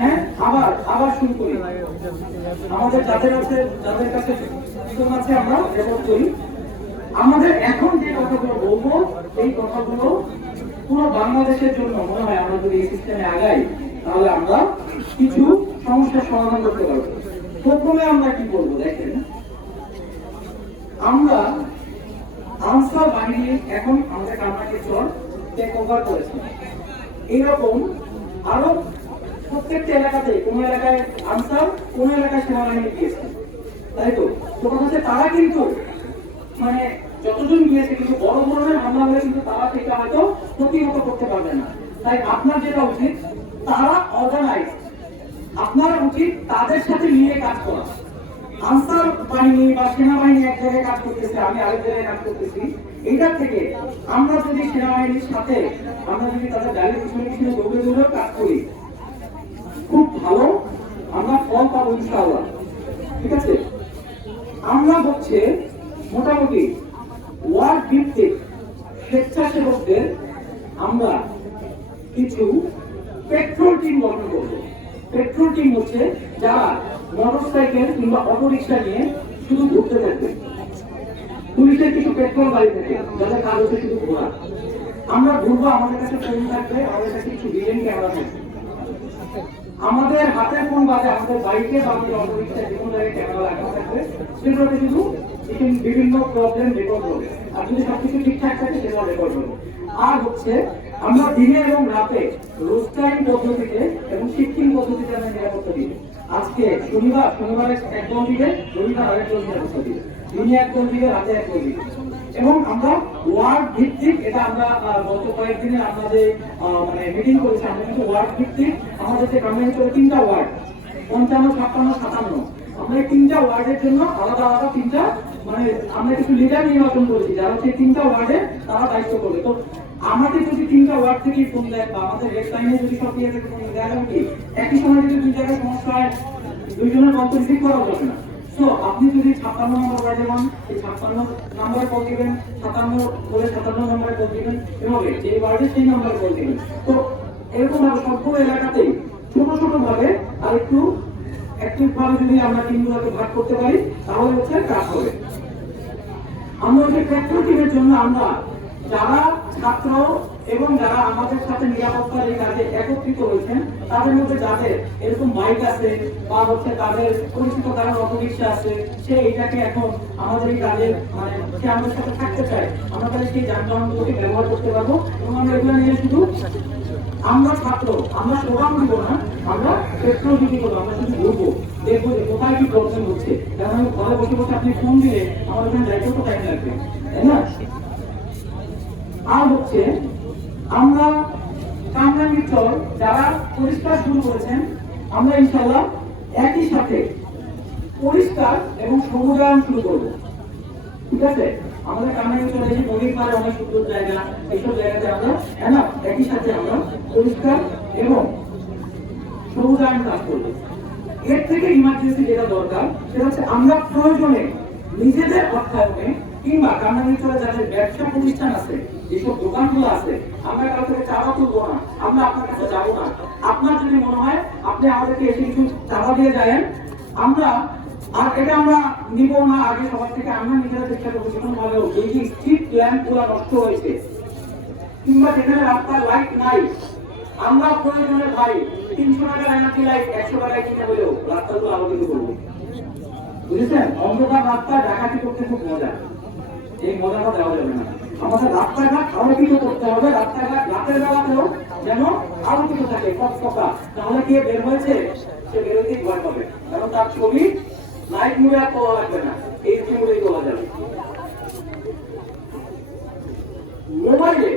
হ্যাঁ, আবার আবার শুরু করি। আমাদের যাদের কাছে ফোন আছে আমরা রেকর্ড করি। আমাদের এখন যে কথাগুলো বলবো এই কথাগুলো পুরো বাংলাদেশের জন্য মনে হয় আমরা যদি এই সিস্টেমে আগাই তাহলে আমরা কিছু সমস্যার সমাধান করতে পারবো। প্রথমে আমরা কি করবো দেখেন, আমরা আনসার বাহিনী এখন আমাদের কামাকে চর টেক ওভার করেছে। এইরকম আরো প্রত্যেকটা এলাকাতে কোন এলাকায় আনসার, কোন এলাকায় সেনাবাহিনী গিয়েছে, তাই তো? কথা হচ্ছে তারা কিন্তু মানে যতজন গিয়েছে কিন্তু বড় ধরনের হামলা হলে কিন্তু তারা সেটা হয়তো প্রতিহত করতে পারবে না। তাই আপনার যেটা উচিত, তারা অর্গানাইজ, আপনার উচিত তাদের সাথে নিয়ে কাজ করা। আনসার বাহিনী বা সেনাবাহিনী এক জায়গায় কাজ করতেছে, আমি আরেক জায়গায় কাজ করতেছি, এইটার থেকে আমরা যদি সেনাবাহিনীর সাথে আমরা যদি তাদের গাড়ির পিছনে পিছনে দৌড়ে দৌড়ে কাজ করি, খুব ভালো আমরা ফল পাবো ইনশাআল্লাহ। ঠিক আছে? আমরা হচ্ছে মোটামুটি ওয়ার্ড ভিত্তিক স্বেচ্ছাসেবকদের আমরা কিছু পেট্রোল টিম গঠন করব। পেট্রোল টিম হচ্ছে যারা মোটরসাইকেল কিংবা অটো রিক্সা নিয়ে শুধু ঘুরতে থাকবে। পুলিশের কিছু পেট্রোল গাড়ি থাকে যাদের কাজ হচ্ছে শুধু ঘোরা। আমরা ঘুরবো, আমাদের কাছে ফোন থাকবে, আমাদের কাছে কিছু ভিডিও ক্যামেরা থাকবে। আমাদের হাতের ফোন বাজে, আমাদের বাইকে বা আমাদের অটো রিক্সায় যে কোনো জায়গায় ক্যামেরা লাগানো থাকবে, সেগুলোতে শুধু বিভিন্ন প্রবলেম রেকর্ড হবে। আর যদি সবকিছু ঠিকঠাক থাকে সেগুলো রেকর্ড হবে। আর হচ্ছে আমরা দিনে এবং রাতে রোস্টারিং পদ্ধতিতে এবং শিফটিং পদ্ধতিতে আমরা নিরাপত্তা দিই। আজকে শনিবারে একদল দিবে, রবিবার আরেকদল নিরাপত্তা দিবে, দিনে একদল দিবে, রাতে একদল দিবে। এবং আমরা ওয়ার্ড ভিত্তিক, এটা আমরা গত কয়েকদিনে আমরা যে মানে মিটিং করেছি, আমরা কিন্তু ওয়ার্ড ভিত্তিক আমাদের যে কমিউনিটি 3টা ওয়ার্ড 55, 56, 57, আমরা এই 3টা ওয়ার্ডের জন্য আলাদা আলাদা 3টা মানে আমরা কিছু লিডার নির্বাচন করেছি যারা সেই 3টা ওয়ার্ডে তারা দায়িত্ব করবে। তো আমাদের যদি 3টা ওয়ার্ড থেকে ফোন দেয় বা আমাদের রেড লাইনে যদি সব ইয়ে থেকে ফোন দেওয়া যাবে কি, একই সময় যদি 2 জায়গায় সমস্যা হয় 2 জনের কল রিসিভ করা যাবে না। তো আপনি যদি 56 নম্বর ওয়ার্ডে যান, এই 56 নম্বরে কল দিবেন, 57 বলে 57 নম্বরে কল দিবেন, এভাবে যে ওয়ার্ডে সেই নম্বরে কল দিবেন। তো এরকম ভাবে সবগুলো এলাকাতেই ছোট ছোট ভাবে আর একটু অ্যাক্টিভ ভাবে যদি আমরা টিমগুলোকে ভাগ করতে পারি তাহলে হচ্ছে কাজ হবে। আমরা যে পেট্রোল টিমের জন্য আমরা যারা ছাত্র এবং যারা আমাদের সাথে নিরাপত্তার এই কাজে একত্রিত হয়েছেন তাদের মধ্যে যাদের এরকম বাইক আছে বা হচ্ছে তাদের পরিচিত কারো অটো রিক্সা আছে, সে এটাকে এখন আমাদের এই কাজে মানে সে আমাদের সাথে থাকতে চায়, আমরা তাহলে সেই যানবাহনগুলোকে ব্যবহার করতে পারবো। এবং আমরা এগুলো নিয়ে শুধু আমরা ছাত্র, আমরা স্লোগান দিব না, আমরা পেট্রোল ডিউটি করবো, আমরা শুধু ঘুরবো, দেখবো যে কোথায় কি প্রবলেম হচ্ছে। কারণ ঘরে বসে বসে আপনি ফোন দিলে আমার ওখানে যাইতেও তো টাইম লাগবে, তাই না? আর হচ্ছে আমরা কামরাঙ্গীর চর যারা পরিষ্কার শুরু করেছেন, আমরা ইনশাআল্লাহ একই সাথে পরিষ্কার এবং সবুজায়ন শুরু করবো। ঠিক আছে? আমাদের কামরাঙ্গীর চরে যে নদীর পাড়ে অনেক সুন্দর জায়গা, এইসব জায়গাতে আমরা একই সাথে আমরা পরিষ্কার এবং সবুজায়ন কাজ করবো। এর থেকে ইমার্জেন্সি যেটা দরকার সেটা হচ্ছে আমরা প্রয়োজনে নিজেদের অর্থায়নে কিংবা কামরাঙ্গীর চরে যাদের ব্যবসা প্রতিষ্ঠান আছে, যেসব দোকানগুলো আছে, আমরা কারো থেকে চাঁদা তুলবো না, আমরা আপনার কাছে যাবো না। আপনার যদি মনে হয় আপনি আমাদেরকে এসে কিছু চাঁদা দিয়ে যাবেন, আমরা আর এটা আমরা নিব না। আগে সবার থেকে আমরা নিজেরা চেষ্টা করবো যেমন ভাবে এই যে স্ট্রিট ল্যাম্প গুলো নষ্ট হয়েছে কিংবা যেখানে রাস্তার লাইট নাই, আমরা প্রয়োজনে ভাই 300 টাকা এনার্জি লাইট 100 টাকায় কিনে হলেও রাস্তাগুলো আলোকিত করবো। বুঝেছেন? অন্ধকার রাস্তায় ডাকাতি করতে খুব মজা, এই মজাটা দেওয়া যাবে না। আমাদের রাস্তাঘাট আলোকিত করতে হবে, রাস্তাঘাট রাতের বেলাতেও যেন আলোকিত থাকে ফকফকা, তাহলে কে বের হয়েছে সে বেরোতেই ভয় পাবে, কারণ তার ছবি লাইট মুড়ে আর তোলা লাগবে না, এই মুড়েই তোলা যাবে। মোবাইলে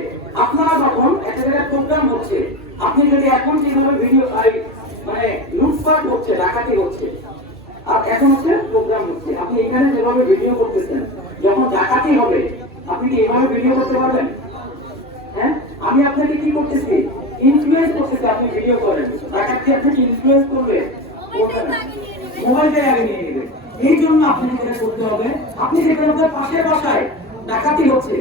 আপনারা যখন একটা জায়গায় প্রোগ্রাম হচ্ছে, আপনি যদি এখন যেভাবে ভিডিও মানে লুটপাট হচ্ছে, ডাকাতি হচ্ছে, আর এখন হচ্ছে প্রোগ্রাম হচ্ছে, আপনি এখানে যেভাবে ভিডিও করতেছেন, যখন ডাকাতি হবে আপনি কি এভাবে ভিডিও করতে পারবেন? হ্যাঁ, আমি আপনাকে কি করতেছি, ইনফ্লুয়েন্স করতেছি, আপনি ভিডিও করেন, ডাকাতি আপনাকে ইনফ্লুয়েন্স করবে, মোবাইলটাই আগে নিয়ে নেবে। এই জন্য আপনাকে যেটা করতে হবে, আপনি যেখানে আপনার পাশের বাসায় ডাকাতি হচ্ছে,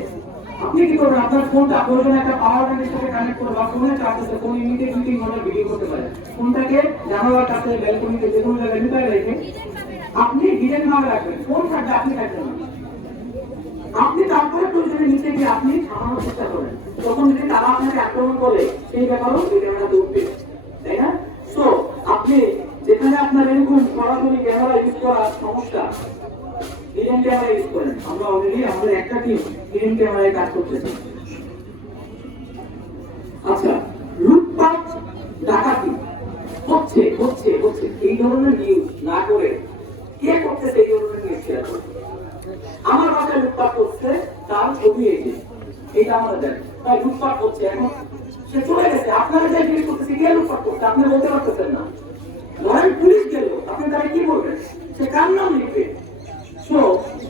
আপনি কি করবেন, আপনার ফোনটা প্রয়োজনে একটা পাওয়ার ব্যাংকের সাথে কানেক্ট করে বা ফোনে চার্জ আছে, ফোন ইমিডিয়েট 2-3 ঘন্টা ভিডিও করতে পারেন, ফোনটা জানালার কাছে ব্যালকনিতে যে কোনো জায়গায় লুকায় রেখে আপনি হিডেন ভাবে রাখবেন, ফোন থাকবে আপনি থাকবেন না। আপনি তারপরে প্রয়োজনে নিচে গিয়ে আপনি থামানোর চেষ্টা করেন, তখন যদি তারা আপনাকে আক্রমণ করে সেই ব্যাপারেও এই ক্যামেরা দৌড়বে, তাই না? সো আপনি যেখানে আপনার এরকম সরাসরি ক্যামেরা ইউজ করার সমস্যা, হিডেন ক্যামেরা ইউজ করেন। আমরা অলরেডি আমাদের একটা টিম হিডেন ক্যামেরায় কাজ করতেছি। আচ্ছা, লুটপাট ডাকাতি হচ্ছে হচ্ছে হচ্ছে এই ধরনের নিউজ না করে কে করতেছে এই ধরনের নিউজ শেয়ার করছে? আমার বাসায় লুটপাট করছে, তার ছবি এটা আমরা জানি, তাই লুটপাট করছে। এখন সে চলে গেছে, আপনারা যাই জিজ্ঞেস করতেছে কে লুটপাট করছে, আপনি বলতে পারতেছেন না। ধরেন পুলিশ গেল, আপনি তারা কি বলবেন? সে কার নাম লিখবে? সো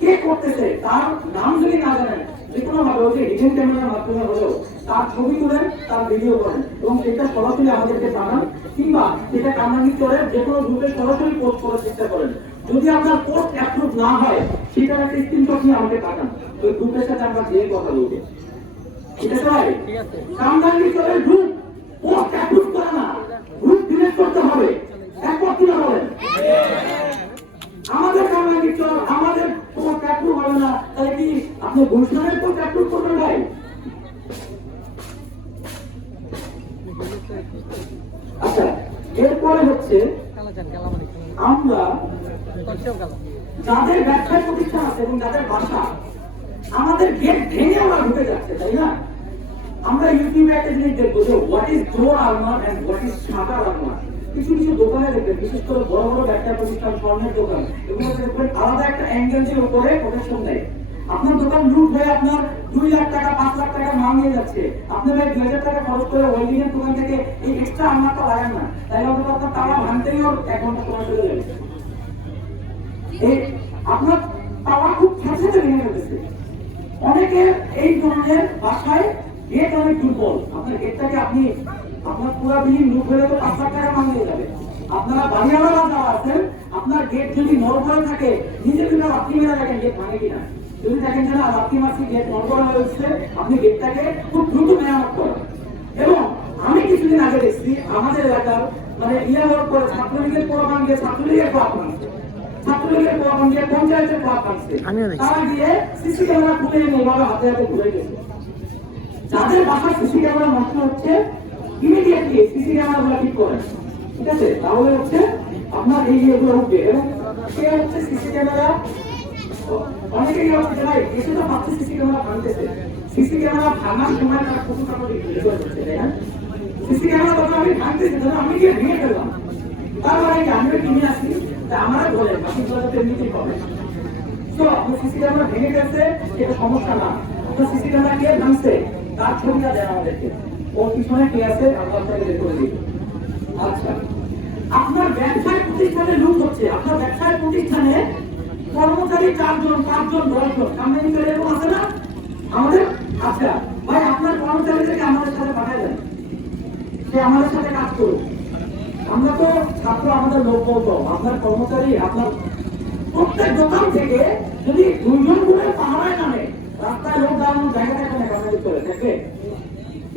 কে করতেছে তার নাম যদি না জানেন, যে কোনো ভাবে ওই হিডেন ক্যামেরার মাধ্যমে হলেও তার ছবি তুলেন, তার ভিডিও করেন এবং সেটা সরাসরি আমাদেরকে জানান, কিংবা সেটা কামানি করে যে কোনো গ্রুপে সরাসরি পোস্ট করার চেষ্টা করেন। যদি আপনার পোস্ট অ্যাপ্রুভ না হয়, সেটার একটা স্ক্রিনশট নিয়ে আমাকে পাঠান, ওই গ্রুপের সাথে আমরা যে কথা বলবো। ঠিক আছে ভাই? কামরাঙ্গি করে গ্রুপ পোস্ট অ্যাপ্রুভ করে না, গ্রুপ ডিলিট করতে হবে। একবার কিনা বলেন? আমাদের কামরাঙ্গি চল, আমাদের পোস্ট অ্যাপ্রুভ হবে না, তাহলে কি আপনি গুলশানের পোস্ট অ্যাপ্রুভ করবেন ভাই? আচ্ছা, এরপরে হচ্ছে আমরা যাদের ব্যবসায় প্রতিষ্ঠান আছে এবং যাদের বাসা, আমাদের গেট ভেঙে ওরা ঢুকে যাচ্ছে, তাই না? আমরা ইউটিউবে একটা জিনিস দেখবো যে what is door armour and what is shutter armour. কিছু কিছু দোকানে দেখবেন, বিশেষ করে বড় বড় ব্যবসা প্রতিষ্ঠান, স্বর্ণের দোকান, এগুলো দেখবেন আলাদা একটা অ্যাঙ্গেলের উপরে প্রোটেকশন দেয়। আপনার দোকান লুট হয়ে আপনার 2 লাখ টাকা 5 লাখ টাকা মাল নিয়ে যাচ্ছে, আপনি ভাই 2000 টাকা খরচ করে ওয়েল্ডিং এর দোকান থেকে এই এক্সট্রা আর্মারটা লাগান না, তাহলে অন্তত আপনার তালা ভাঙতেই ওর 1 ঘন্টা সময় চলে যাবে। এই আপনার তালা খুব সাথে ভেঙে ফেলতেছে। অনেকের এই ধরনের বাসায় গেট অনেক দুর্বল, আপনার গেটটাকে আপনি আপনার পুরো বিল্ডিং লুট হলে তো 5 লাখ টাকা মাল নিয়ে যাবে। আপনারা বাড়িওয়ালা যারা আছেন, আপনার গেট যদি নড়বড়ে থাকে, নিজে যদি আপনি মেরে রাখেন গেট ভাঙে কিনা। যদি দেখেন যে না আপনি মাসি গেট নড়বড়ে হয়েছে, আপনি গেটটাকে খুব দ্রুত মেরামত করেন। এবং আমি কিছুদিন আগে দেখছি আমাদের এলাকার মানে হওয়ার পরে ছাত্রলীগের প্রোগ্রাম গিয়ে ছাত্রলীগের ক্লাব ভাঙছে, ছাত্রলীগের প্রোগ্রাম গিয়ে পঞ্চায়েতের ক্লাব ভাঙছে, তারা গিয়ে সিসি ক্যামেরা খুলে এনে এভাবে হাতে হাতে ঘুরে গেছে। যাদের বাসায় সিসি ক্যামেরা নষ্ট হচ্ছে, ইমিডিয়েটলি সিসি ক্যামেরা গুলো ঠিক করেন, ঠিক আছে? তাহলে হচ্ছে আপনার এই ইয়েগুলো উঠবে। এবং সে হচ্ছে সিসি ক্যামেরা, অনেকেই হচ্ছে ভাই এসে তো ভাবছে সিসি ক্যামেরা ভাঙতেছে, সিসি ক্যামেরা ভাঙার সময় তারা কত টাকা বিক্রি করতেছে, তাই না? সিসি ক্যামেরা তখন আমি ভাঙতেছি, তখন আমি গিয়ে ভেঙে ফেললাম, তার মানে কি আমি কিনে আসি, আমরা বলে বাকি তো এমনিতেই পাবে। তো আপনার সিসি ক্যামেরা ভেঙে গেছে, এটা সমস্যা না। আপনার সিসি ক্যামেরা কে ভাঙছে তার ছবিটা দেন আমাদেরকে, ওর পিছনে কে আছে আমরা আপনাকে বের করে দিই। আচ্ছা, আপনার ব্যবসায় প্রতিষ্ঠানে লুট হচ্ছে, আপনার ব্যবসায় প্রতিষ্ঠানে কর্মচারী 4 জন 5 জন 10 জন কোম্পানি করে এরকম আছে না আমাদের? আচ্ছা ভাই, আপনার কর্মচারীদেরকে আমাদের সাথে পাঠাই দেন, সে আমাদের সাথে কাজ করুক। আমরা তো ছাত্র, আমাদের লোক বলতো, আপনার কর্মচারী আপনার প্রত্যেক দোকান থেকে যদি 2 জন করে পাহাড়ায় নামে, রাস্তায় লোক দাঁড়ানোর জায়গা থাকে না, কামাই করে থাকে।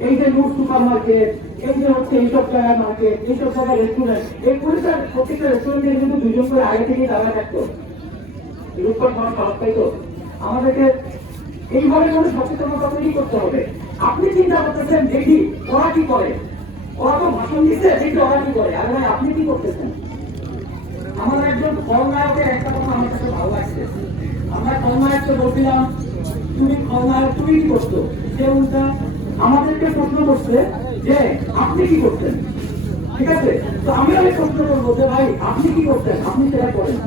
এই যে লুট সুপার মার্কেট, এই যে হচ্ছে এইসব জায়গায় মার্কেট, এইসব জায়গায় রেস্টুরেন্ট, এই পুলিশের প্রত্যেকটা রেস্টুরেন্টে কিন্তু 2 জন করে আগে থেকেই দাঁড়ায় থাকতো, লুটপাট হওয়ার সাহস পাইতো। আমাদেরকে এইভাবে কোনো সচেতনতা তৈরি করতে হবে। আপনি চিন্তা করতেছেন দেখি ওরা কি করে, ওরা তো ভাষণ দিচ্ছে, দেখি ওরা কি করে। আরে ভাই আপনি কি করতেছেন? আমার একজন খলনায়কের একটা কথা আমার কাছে ভালো লাগছে। আমরা খলনায়ককে বলছিলাম তুমি খলনায়ক, তুমি কি করছো? সে উল্টা আমাদেরকে প্রশ্ন করছে যে আপনি কি করতেন। ঠিক আছে, তো আমি অনেক প্রশ্ন করবো যে ভাই আপনি কি করতেন, আপনি সেটা করেন।